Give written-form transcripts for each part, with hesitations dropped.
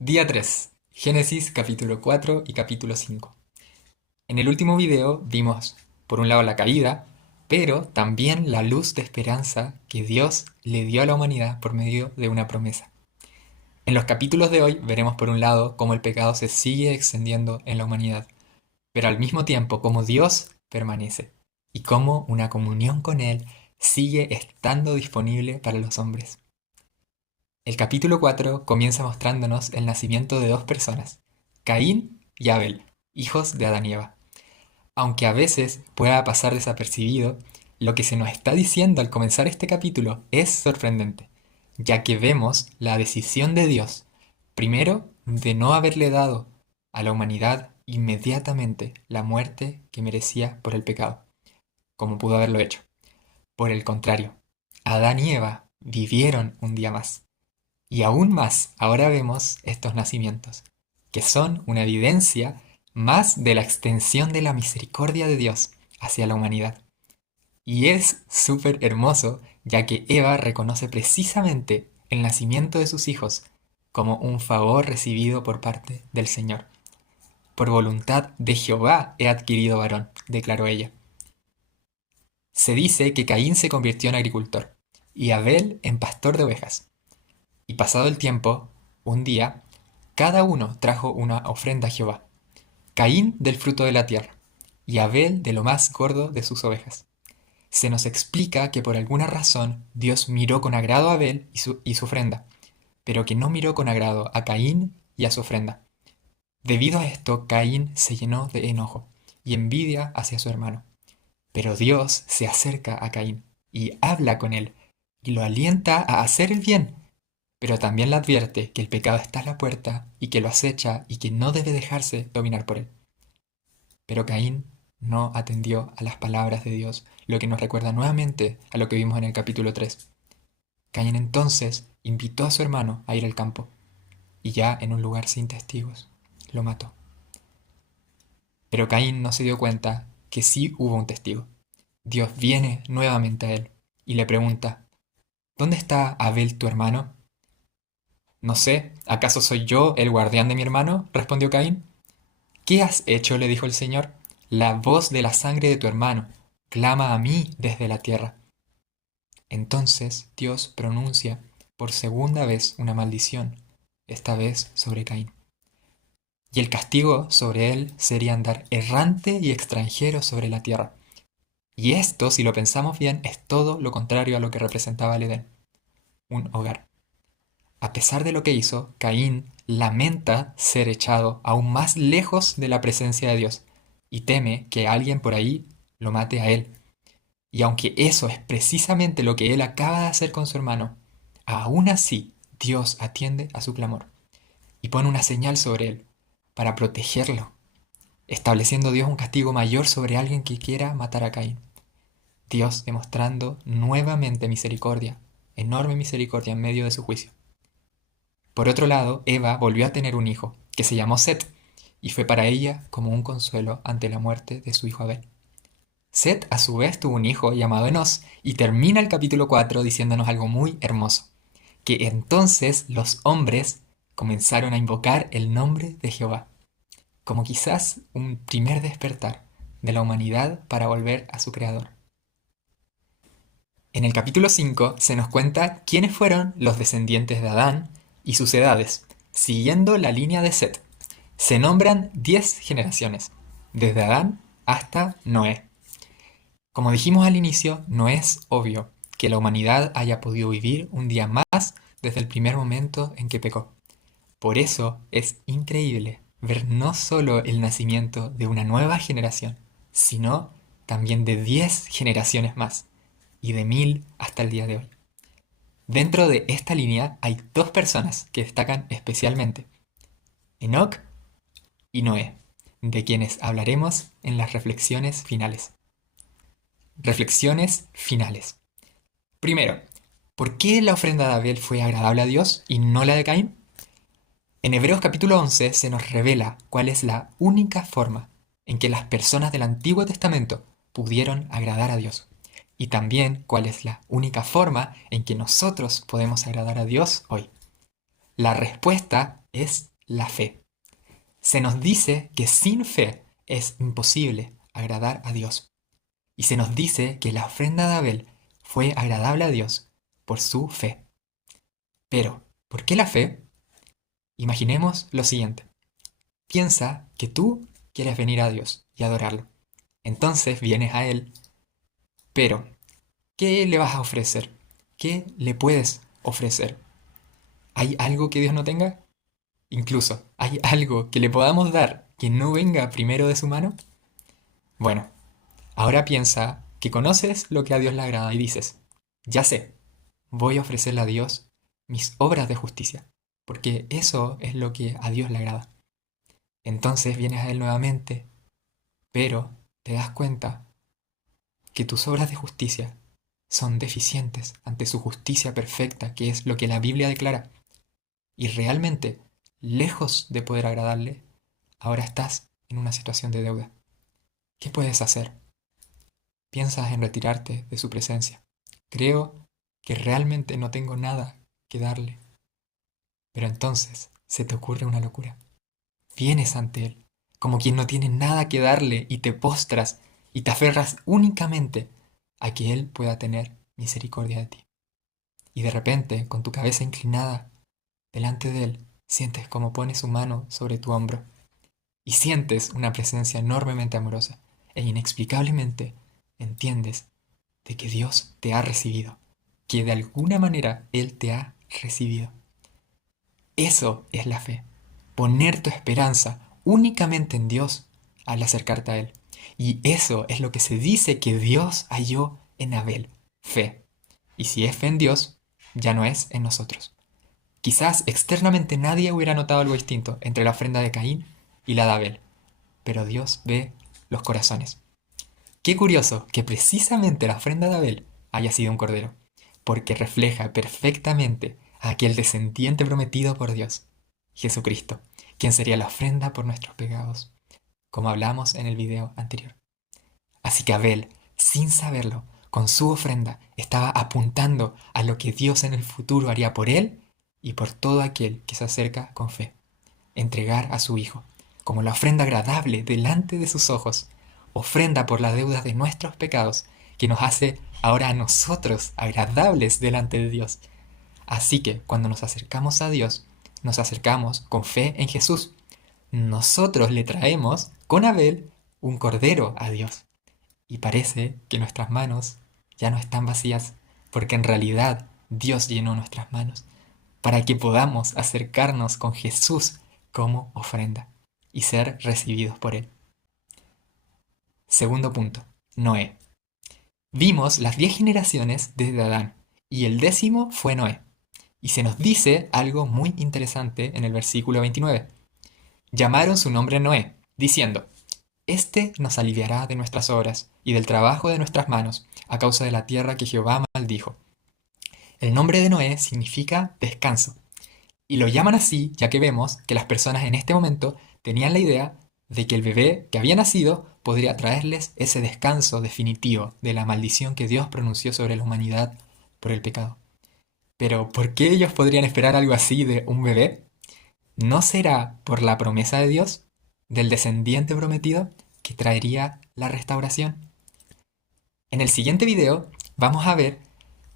Día 3, Génesis capítulo 4 y capítulo 5. En el último video vimos, por un lado, la caída, pero también la luz de esperanza que Dios le dio a la humanidad por medio de una promesa. En los capítulos de hoy veremos, por un lado, cómo el pecado se sigue extendiendo en la humanidad, pero al mismo tiempo cómo Dios permanece y cómo una comunión con Él sigue estando disponible para los hombres. El capítulo 4 comienza mostrándonos el nacimiento de dos personas, Caín y Abel, hijos de Adán y Eva. Aunque a veces pueda pasar desapercibido, lo que se nos está diciendo al comenzar este capítulo es sorprendente, ya que vemos la decisión de Dios, primero, de no haberle dado a la humanidad inmediatamente la muerte que merecía por el pecado, como pudo haberlo hecho. Por el contrario, Adán y Eva vivieron un día más. Y aún más, ahora vemos estos nacimientos, que son una evidencia más de la extensión de la misericordia de Dios hacia la humanidad. Y es súper hermoso, ya que Eva reconoce precisamente el nacimiento de sus hijos como un favor recibido por parte del Señor. Por voluntad de Jehová he adquirido varón, declaró ella. Se dice que Caín se convirtió en agricultor y Abel en pastor de ovejas. Y pasado el tiempo, un día, cada uno trajo una ofrenda a Jehová. Caín del fruto de la tierra, y Abel de lo más gordo de sus ovejas. Se nos explica que por alguna razón Dios miró con agrado a Abel y su ofrenda, pero que no miró con agrado a Caín y a su ofrenda. Debido a esto, Caín se llenó de enojo y envidia hacia su hermano. Pero Dios se acerca a Caín y habla con él y lo alienta a hacer el bien, pero también le advierte que el pecado está a la puerta y que lo acecha y que no debe dejarse dominar por él. Pero Caín no atendió a las palabras de Dios, lo que nos recuerda nuevamente a lo que vimos en el capítulo 3. Caín entonces invitó a su hermano a ir al campo, y ya en un lugar sin testigos, lo mató. Pero Caín no se dio cuenta que sí hubo un testigo. Dios viene nuevamente a él y le pregunta, ¿dónde está Abel tu hermano? No sé, ¿acaso soy yo el guardián de mi hermano? Respondió Caín. ¿Qué has hecho? Le dijo el Señor. La voz de la sangre de tu hermano clama a mí desde la tierra. Entonces Dios pronuncia por segunda vez una maldición, esta vez sobre Caín. Y el castigo sobre él sería andar errante y extranjero sobre la tierra. Y esto, si lo pensamos bien, es todo lo contrario a lo que representaba el Edén, un hogar. A pesar de lo que hizo, Caín lamenta ser echado aún más lejos de la presencia de Dios y teme que alguien por ahí lo mate a él. Y aunque eso es precisamente lo que él acaba de hacer con su hermano, aún así Dios atiende a su clamor y pone una señal sobre él para protegerlo, estableciendo Dios un castigo mayor sobre alguien que quiera matar a Caín. Dios demostrando nuevamente misericordia, enorme misericordia en medio de su juicio. Por otro lado, Eva volvió a tener un hijo, que se llamó Set, y fue para ella como un consuelo ante la muerte de su hijo Abel. Set a su vez tuvo un hijo llamado Enos, y termina el capítulo 4 diciéndonos algo muy hermoso, que entonces los hombres comenzaron a invocar el nombre de Jehová, como quizás un primer despertar de la humanidad para volver a su creador. En el capítulo 5 se nos cuenta quiénes fueron los descendientes de Adán y sus edades, siguiendo la línea de Set. Se nombran 10 generaciones, desde Adán hasta Noé. Como dijimos al inicio, no es obvio que la humanidad haya podido vivir un día más desde el primer momento en que pecó. Por eso es increíble ver no solo el nacimiento de una nueva generación, sino también de 10 generaciones más, y de 1000 hasta el día de hoy. Dentro de esta línea hay dos personas que destacan especialmente, Enoc y Noé, de quienes hablaremos en las reflexiones finales. Reflexiones finales. Primero, ¿por qué la ofrenda de Abel fue agradable a Dios y no la de Caín? En Hebreos capítulo 11 se nos revela cuál es la única forma en que las personas del Antiguo Testamento pudieron agradar a Dios. Y también cuál es la única forma en que nosotros podemos agradar a Dios hoy. La respuesta es la fe. Se nos dice que sin fe es imposible agradar a Dios. Y se nos dice que la ofrenda de Abel fue agradable a Dios por su fe. Pero, ¿por qué la fe? Imaginemos lo siguiente. Piensa que tú quieres venir a Dios y adorarlo. Entonces vienes a Él, pero ¿qué le vas a ofrecer? ¿Qué le puedes ofrecer? ¿Hay algo que Dios no tenga? Incluso, ¿hay algo que le podamos dar que no venga primero de su mano? Bueno, ahora piensa que conoces lo que a Dios le agrada y dices, ya sé, voy a ofrecerle a Dios mis obras de justicia, porque eso es lo que a Dios le agrada. Entonces vienes a Él nuevamente, pero te das cuenta que tus obras de justicia son deficientes ante su justicia perfecta, que es lo que la Biblia declara. Y realmente, lejos de poder agradarle, ahora estás en una situación de deuda. ¿Qué puedes hacer? Piensas en retirarte de su presencia. Creo que realmente no tengo nada que darle. Pero entonces se te ocurre una locura. Vienes ante Él, como quien no tiene nada que darle, y te postras y te aferras únicamente a que Él pueda tener misericordia de ti. Y de repente, con tu cabeza inclinada delante de Él, sientes como pone su mano sobre tu hombro y sientes una presencia enormemente amorosa e inexplicablemente entiendes de que Dios te ha recibido, que de alguna manera Él te ha recibido. Eso es la fe, poner tu esperanza únicamente en Dios al acercarte a Él. Y eso es lo que se dice que Dios halló en Abel, fe. Y si es fe en Dios, ya no es en nosotros. Quizás externamente nadie hubiera notado algo distinto entre la ofrenda de Caín y la de Abel, pero Dios ve los corazones. Qué curioso que precisamente la ofrenda de Abel haya sido un cordero, porque refleja perfectamente a aquel descendiente prometido por Dios, Jesucristo, quien sería la ofrenda por nuestros pecados, como hablamos en el video anterior. Así que Abel, sin saberlo, con su ofrenda estaba apuntando a lo que Dios en el futuro haría por él y por todo aquel que se acerca con fe, entregar a su Hijo, como la ofrenda agradable delante de sus ojos, ofrenda por la deuda de nuestros pecados, que nos hace ahora a nosotros agradables delante de Dios. Así que cuando nos acercamos a Dios, nos acercamos con fe en Jesús. Nosotros le traemos con Abel un cordero a Dios. Y parece que nuestras manos ya no están vacías, porque en realidad Dios llenó nuestras manos para que podamos acercarnos con Jesús como ofrenda y ser recibidos por Él. Segundo punto, Noé. Vimos las 10 generaciones desde Adán y el 10º fue Noé. Y se nos dice algo muy interesante en el versículo 29. Llamaron su nombre Noé, diciendo, Este nos aliviará de nuestras obras y del trabajo de nuestras manos, a causa de la tierra que Jehová maldijo. El nombre de Noé significa descanso, y lo llaman así ya que vemos que las personas en este momento tenían la idea de que el bebé que había nacido podría traerles ese descanso definitivo de la maldición que Dios pronunció sobre la humanidad por el pecado. Pero ¿por qué ellos podrían esperar algo así de un bebé? ¿No será por la promesa de Dios, del descendiente prometido, que traería la restauración? En el siguiente video vamos a ver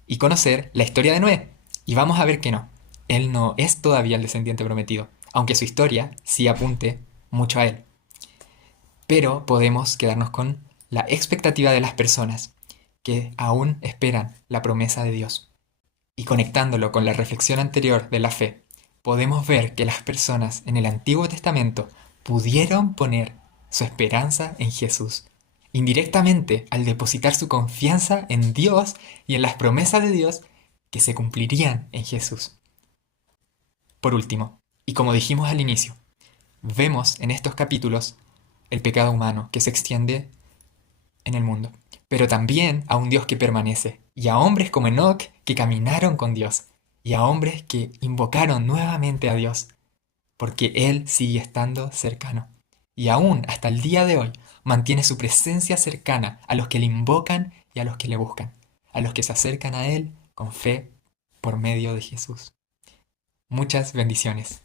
y conocer la historia de Noé, y vamos a ver que no, él no es todavía el descendiente prometido, aunque su historia sí apunte mucho a él. Pero podemos quedarnos con la expectativa de las personas que aún esperan la promesa de Dios. Y conectándolo con la reflexión anterior de la fe, podemos ver que las personas en el Antiguo Testamento pudieron poner su esperanza en Jesús, indirectamente al depositar su confianza en Dios y en las promesas de Dios que se cumplirían en Jesús. Por último, y como dijimos al inicio, vemos en estos capítulos el pecado humano que se extiende en el mundo, pero también a un Dios que permanece, y a hombres como Enoc que caminaron con Dios, y a hombres que invocaron nuevamente a Dios, porque Él sigue estando cercano, y aún hasta el día de hoy mantiene su presencia cercana a los que le invocan y a los que le buscan, a los que se acercan a Él con fe por medio de Jesús. Muchas bendiciones.